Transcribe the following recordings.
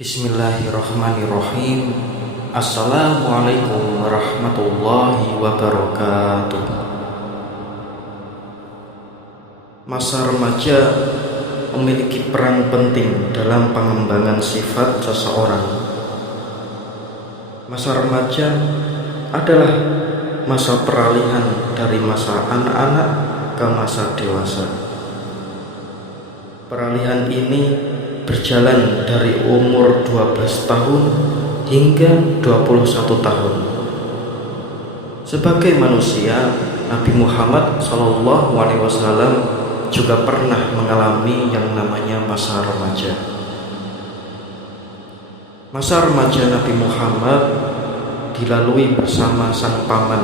Bismillahirrahmanirrahim. Assalamualaikum warahmatullahi wabarakatuh. Masa remaja memiliki peran penting dalam pengembangan sifat seseorang. Masa remaja adalah masa peralihan dari masa anak-anak ke masa dewasa. Peralihan ini berjalan dari umur 12 tahun hingga 21 tahun. Sebagai manusia, Nabi Muhammad SAW juga pernah mengalami yang namanya masa remaja. Masa remaja Nabi Muhammad dilalui bersama sang paman,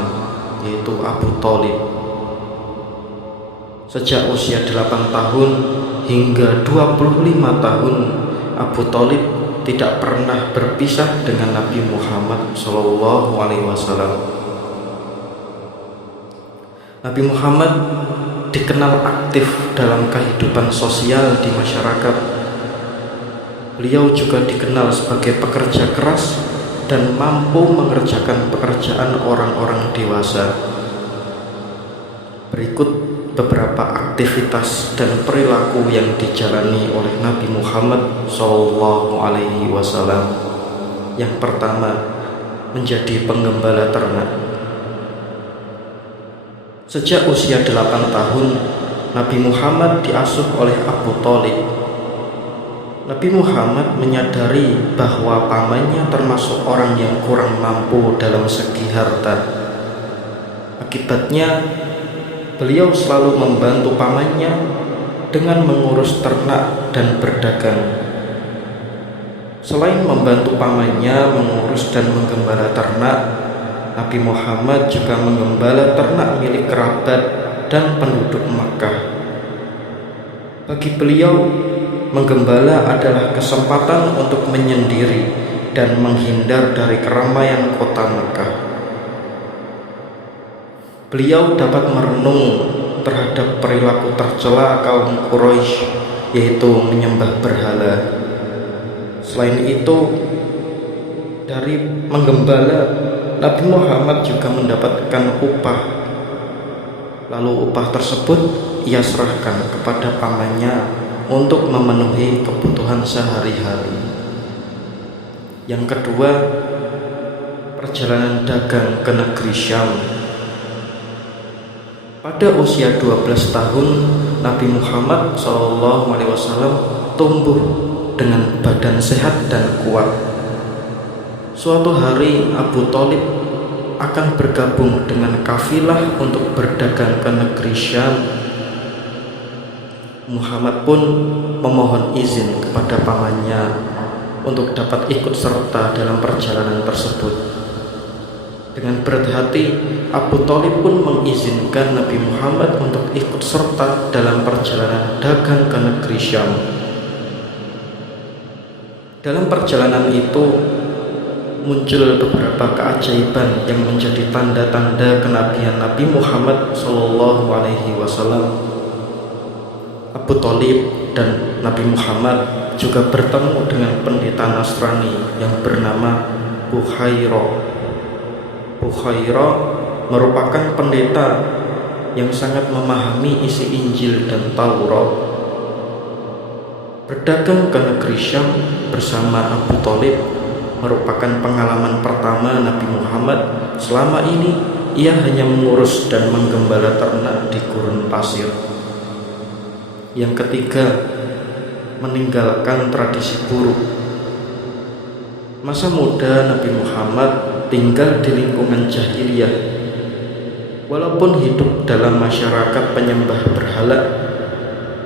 yaitu Abu Thalib. Sejak usia 8 tahun hingga 25 tahun, Abu Thalib tidak pernah berpisah dengan Nabi Muhammad SAW. Nabi Muhammad dikenal aktif dalam kehidupan sosial di masyarakat. Beliau juga dikenal sebagai pekerja keras dan mampu mengerjakan pekerjaan orang-orang dewasa. Berikut beberapa aktivitas dan perilaku yang dijalani oleh Nabi Muhammad SAW. Yang pertama, menjadi penggembala ternak. Sejak usia 8 tahun, Nabi Muhammad diasuh oleh Abu Thalib. Nabi Muhammad menyadari bahwa pamannya termasuk orang yang kurang mampu dalam segi harta. Akibatnya, beliau selalu membantu pamannya dengan mengurus ternak dan berdagang. Selain membantu pamannya mengurus dan menggembala ternak, Nabi Muhammad juga menggembala ternak milik kerabat dan penduduk Makkah. Bagi beliau, menggembala adalah kesempatan untuk menyendiri dan menghindar dari keramaian kota Makkah. Beliau dapat merenung terhadap perilaku tercela kaum Quraisy, yaitu menyembah berhala. Selain itu, dari menggembala, Nabi Muhammad juga mendapatkan upah. Lalu upah tersebut ia serahkan kepada pamannya untuk memenuhi kebutuhan sehari-hari. Yang kedua, perjalanan dagang ke negeri Syam. Pada usia 12 tahun, Nabi Muhammad SAW tumbuh dengan badan sehat dan kuat. Suatu hari Abu Thalib akan bergabung dengan kafilah untuk berdagang ke negeri Syam. Muhammad pun memohon izin kepada pamannya untuk dapat ikut serta dalam perjalanan tersebut. Dengan berat hati, Abu Thalib pun mengizinkan Nabi Muhammad untuk ikut serta dalam perjalanan dagang ke negeri Syam. Dalam perjalanan itu muncul beberapa keajaiban yang menjadi tanda-tanda kenabian Nabi Muhammad SAW. Abu Thalib dan Nabi Muhammad juga bertemu dengan pendeta Nasrani yang bernama Bukhairah. Bukhairah merupakan pendeta yang sangat memahami isi Injil dan Taurat. Berdagang ke negeri Syam bersama Abu Thalib merupakan pengalaman pertama Nabi Muhammad. Selama ini ia hanya mengurus dan menggembala ternak di gurun pasir. Yang ketiga, meninggalkan tradisi buruk. Masa muda Nabi Muhammad tinggal di lingkungan jahiliyah. Walaupun hidup dalam masyarakat penyembah berhala,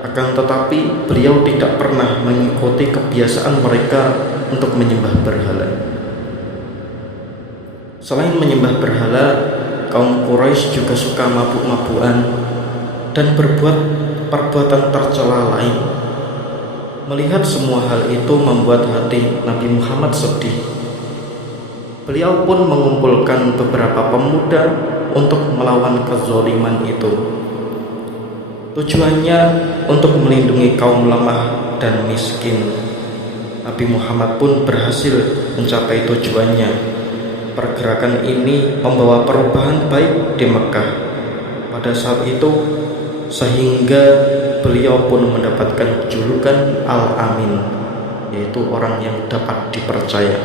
akan tetapi beliau tidak pernah mengikuti kebiasaan mereka untuk menyembah berhala. Selain menyembah berhala, kaum Quraisy juga suka mabuk-mabukan dan berbuat perbuatan tercela lain. Melihat semua hal itu membuat hati Nabi Muhammad sedih. Beliau pun mengumpulkan beberapa pemuda untuk melawan kezaliman itu. Tujuannya untuk melindungi kaum lemah dan miskin. Nabi Muhammad pun berhasil mencapai tujuannya. Pergerakan ini membawa perubahan baik di Mekah pada saat itu, sehingga beliau pun mendapatkan julukan Al-Amin, yaitu orang yang dapat dipercaya.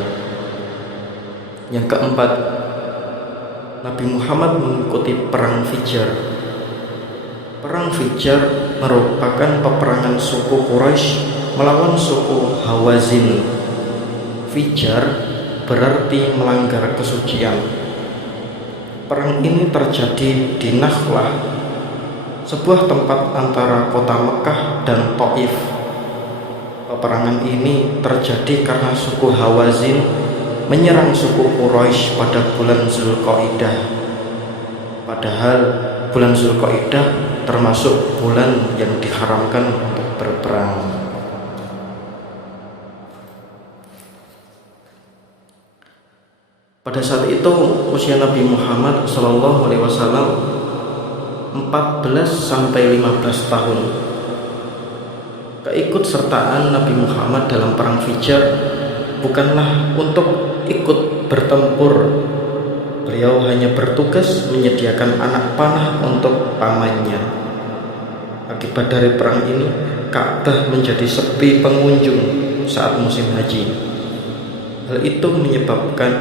Yang keempat, Nabi Muhammad mengikuti Perang Fijar. Perang Fijar merupakan peperangan suku Quraisy melawan suku Hawazin. Fijar berarti melanggar kesucian. Perang ini terjadi di Nakhlah, sebuah tempat antara kota Mekah dan Taif. Peperangan ini terjadi karena suku Hawazin menyerang suku Quraisy pada bulan Zulqa'dah. Padahal bulan Zulqa'dah termasuk bulan yang diharamkan untuk berperang. Pada saat itu usia Nabi Muhammad SAW 14 sampai 15 tahun. Keikutsertaan Nabi Muhammad dalam Perang Fijar bukanlah untuk ikut bertempur. Beliau hanya bertugas menyediakan anak panah untuk pamannya. Akibat dari perang ini, Ka'bah menjadi sepi pengunjung saat musim haji. Hal itu menyebabkan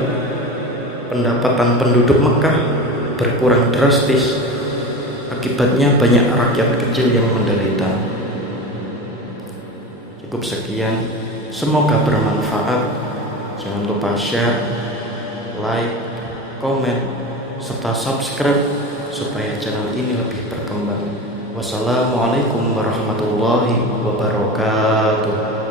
pendapatan penduduk Mekah berkurang drastis. Akibatnya banyak rakyat kecil yang menderita. Cukup sekian, semoga bermanfaat. Jangan lupa share, like, komen, serta subscribe supaya channel ini lebih berkembang. Wassalamualaikum warahmatullahi wabarakatuh.